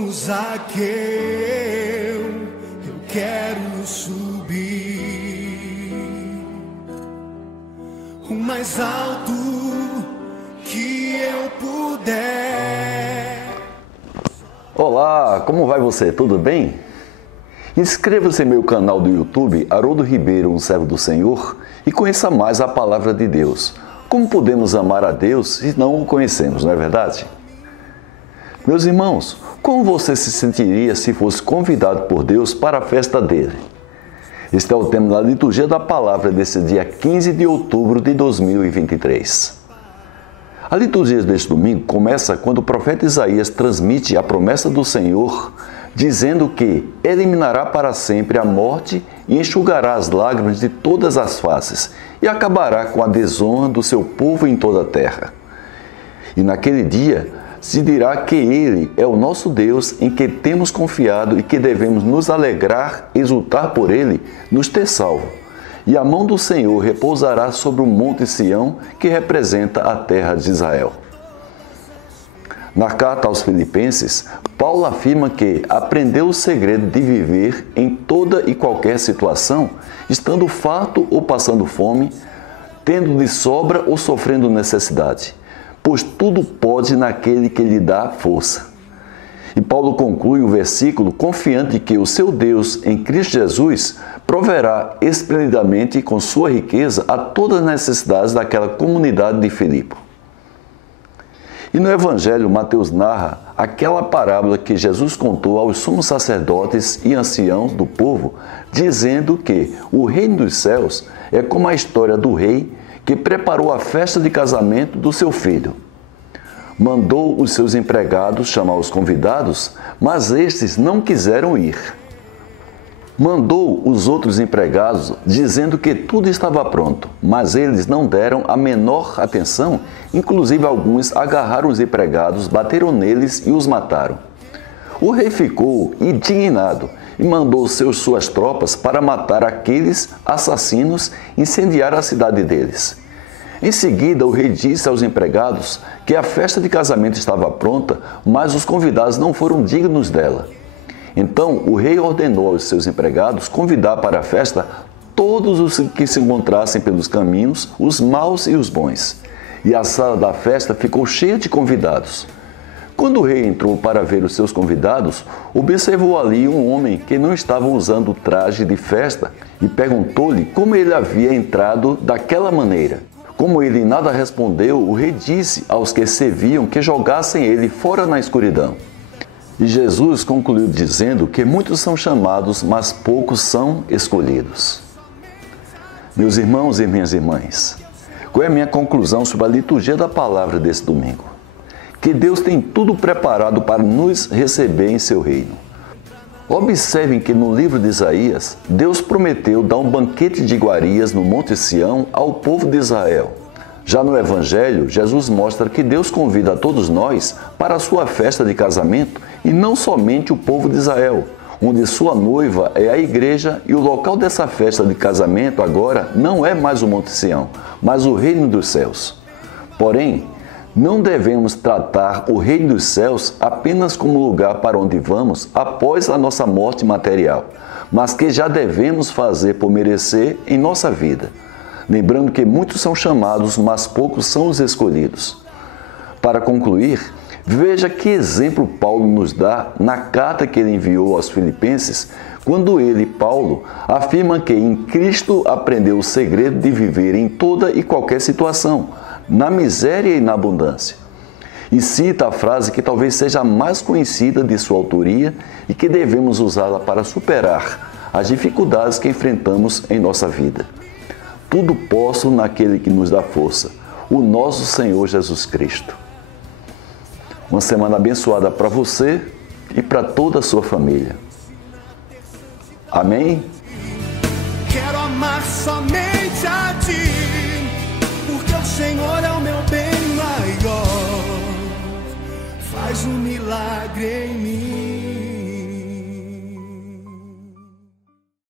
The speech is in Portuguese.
como Zaqueu, eu quero subir o mais alto que eu puder. Olá, como vai você? Tudo bem? Inscreva-se em meu canal do YouTube, Haroldo Ribeiro, um servo do Senhor, e conheça mais a palavra de Deus. Como podemos amar a Deus se não o conhecemos, não é verdade? Meus irmãos, como você se sentiria se fosse convidado por Deus para a festa dele? Este é o tema da liturgia da palavra desse dia 15 de outubro de 2023. A liturgia deste domingo começa quando o profeta Isaías transmite a promessa do Senhor, dizendo que eliminará para sempre a morte e enxugará as lágrimas de todas as faces e acabará com a desonra do seu povo em toda a terra. E naquele dia se dirá que Ele é o nosso Deus em que temos confiado e que devemos nos alegrar, exultar por Ele, nos ter salvo. E a mão do Senhor repousará sobre o monte Sião, que representa a terra de Israel. Na carta aos Filipenses, Paulo afirma que aprendeu o segredo de viver em toda e qualquer situação, estando farto ou passando fome, tendo de sobra ou sofrendo necessidade, pois tudo pode naquele que lhe dá força. E Paulo conclui o versículo confiante de que o seu Deus, em Cristo Jesus, proverá esplendidamente com sua riqueza a todas as necessidades daquela comunidade de Filipe. E no Evangelho, Mateus narra aquela parábola que Jesus contou aos sumos sacerdotes e anciãos do povo, dizendo que o reino dos céus é como a história do rei que preparou a festa de casamento do seu filho. Mandou os seus empregados chamar os convidados, mas estes não quiseram ir. Mandou os outros empregados, dizendo que tudo estava pronto, mas eles não deram a menor atenção, inclusive alguns agarraram os empregados, bateram neles e os mataram. O rei ficou indignado e mandou suas tropas para matar aqueles assassinos e incendiar a cidade deles. Em seguida, o rei disse aos empregados que a festa de casamento estava pronta, mas os convidados não foram dignos dela. Então, o rei ordenou aos seus empregados convidar para a festa todos os que se encontrassem pelos caminhos, os maus e os bons. E a sala da festa ficou cheia de convidados. Quando o rei entrou para ver os seus convidados, observou ali um homem que não estava usando traje de festa e perguntou-lhe como ele havia entrado daquela maneira. Como ele nada respondeu, o rei disse aos que serviam que jogassem ele fora na escuridão. E Jesus concluiu dizendo que muitos são chamados, mas poucos são escolhidos. Meus irmãos e minhas irmãs, qual é a minha conclusão sobre a liturgia da palavra desse domingo? Que Deus tem tudo preparado para nos receber em seu reino. Observem que no livro de Isaías, Deus prometeu dar um banquete de iguarias no Monte Sião ao povo de Israel. Já no Evangelho, Jesus mostra que Deus convida a todos nós para a sua festa de casamento e não somente o povo de Israel, onde sua noiva é a igreja e o local dessa festa de casamento agora não é mais o Monte Sião, mas o reino dos céus. Porém, não devemos tratar o reino dos céus apenas como lugar para onde vamos após a nossa morte material, mas que já devemos fazer por merecer em nossa vida. Lembrando que muitos são chamados, mas poucos são os escolhidos. Para concluir, veja que exemplo Paulo nos dá na carta que ele enviou aos Filipenses, quando ele, Paulo, afirma que em Cristo aprendeu o segredo de viver em toda e qualquer situação, na miséria e na abundância. E cita a frase que talvez seja a mais conhecida de sua autoria e que devemos usá-la para superar as dificuldades que enfrentamos em nossa vida. Tudo posso naquele que nos dá força, o nosso Senhor Jesus Cristo. Uma semana abençoada para você e para toda a sua família. Amém? Quero amar somente a Ti, porque o Senhor é o meu bem maior. Faz um milagre em mim.